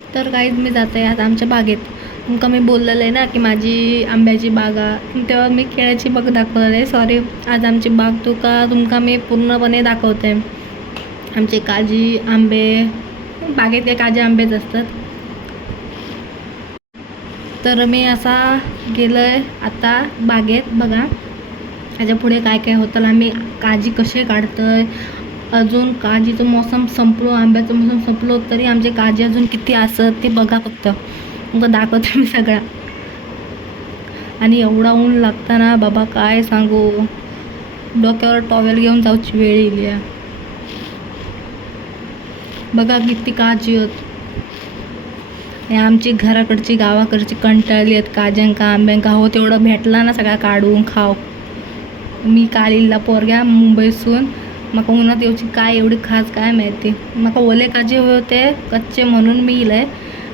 तर काहीच मी जाते आता आमच्या बागेत. तुमका मी बोललेलं आहे ना की माझी आंब्याची बागा तेव्हा मी केळ्याची बाग दाखवलेली आहे. सॉरी आज आमची बाग तुका तुमका मी पूर्णपणे दाखवते. आमचे काजी आंबे बागेतले काजे आंबेच असतात. तर मी असा गेलो आहे आता बागेत बघा. त्याच्या पुढे काय काय होतं आम्ही काजी कसे आहे अजून काजीचं मोसम संपलो आंब्याचं मोसम संपलो तरी आमचे काजी अजून किती असत ते बघा फक्त. मग दाखवते मी सगळा. आणि एवढा ऊन लागताना बाबा काय सांगू? डोक्यावर टॉवेल घेऊन जाऊची वेळ येईल या बघा किती काजी आहेत. आमची घराकडची गावाकडची कंटाळली आहेत काज्यांका आंब्यांका हो तेवढं भेटला ना सगळा काढून खाव. मी काल इल्ला पोरग्या मुंबईसून म्हाका उन्हात येवची काय एवढी खास काय माहिती? म्हाका ओले काजे होते कच्चे म्हणून मी इले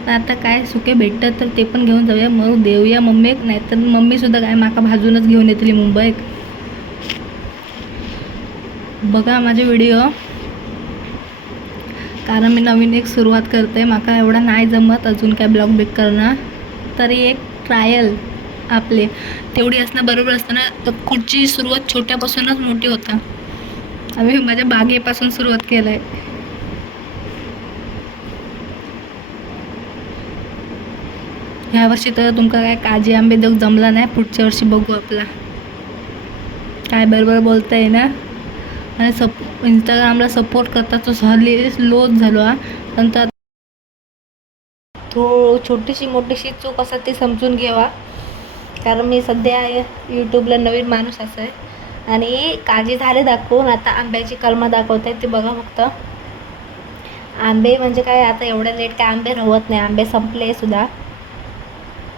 पण आता काय सुके भेटतात तर ते पण घेऊन जाऊया. मग देऊया मम्मीक नाहीतर मम्मीसुद्धा काय माका भाजूनच घेऊन येतली मुंबईक. बघा माझे व्हिडिओ. कारण मी नवीन एक सुरुवात करते माका एवढा नाही जमत. अजून काय ब्लॉग बिक करणं तरी एक ट्रायल आपले. तेवढी असणं बरोबर असताना कुठची सुरुवात छोट्यापासूनच मोठी होता. आम्ही माझ्या बागेपासून सुरुवात केलं आहे ह्या वर्षी तर तुमका काय काजी आंबे देऊ जमला नाही पुढच्या वर्षी बघू आपला. काय बरोबर बोलताय ना? आणि सप इंस्टाग्रामला सपोर्ट करता तो झाली लोच झालो हा. नंतर थो छोटीशी मोठीशी चूक असा ती समजून घ्यावा कारण मी सध्या यूट्यूबला नवीन माणूस असं आहे आणि काजी झाले दाखवून आता आंब्याची कलमं दाखवत आहेत ते बघा फक्त. आंबे म्हणजे काय आता एवढ्या लेट काय आंबे राहत नाही आंबे संपले सुद्धा.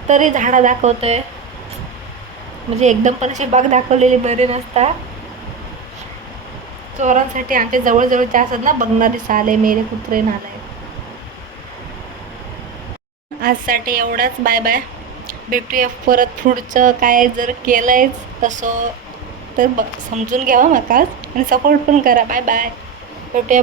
तरी झाडं दाखवतोय. म्हणजे एकदम पण अशी बाग दाखवलेली बरी नसता. चोरांसाठी आमच्या जवळजवळच्या असतात ना बघणारे साले मेरे कुत्रे नाले. आजसाठी एवढाच. Bye bye. भेटूया परत पुढचं काय जर केलंयच असं तर बघ समजून घ्यावं माका आणि सपोर्ट पण करा. बाय बाय भेटूया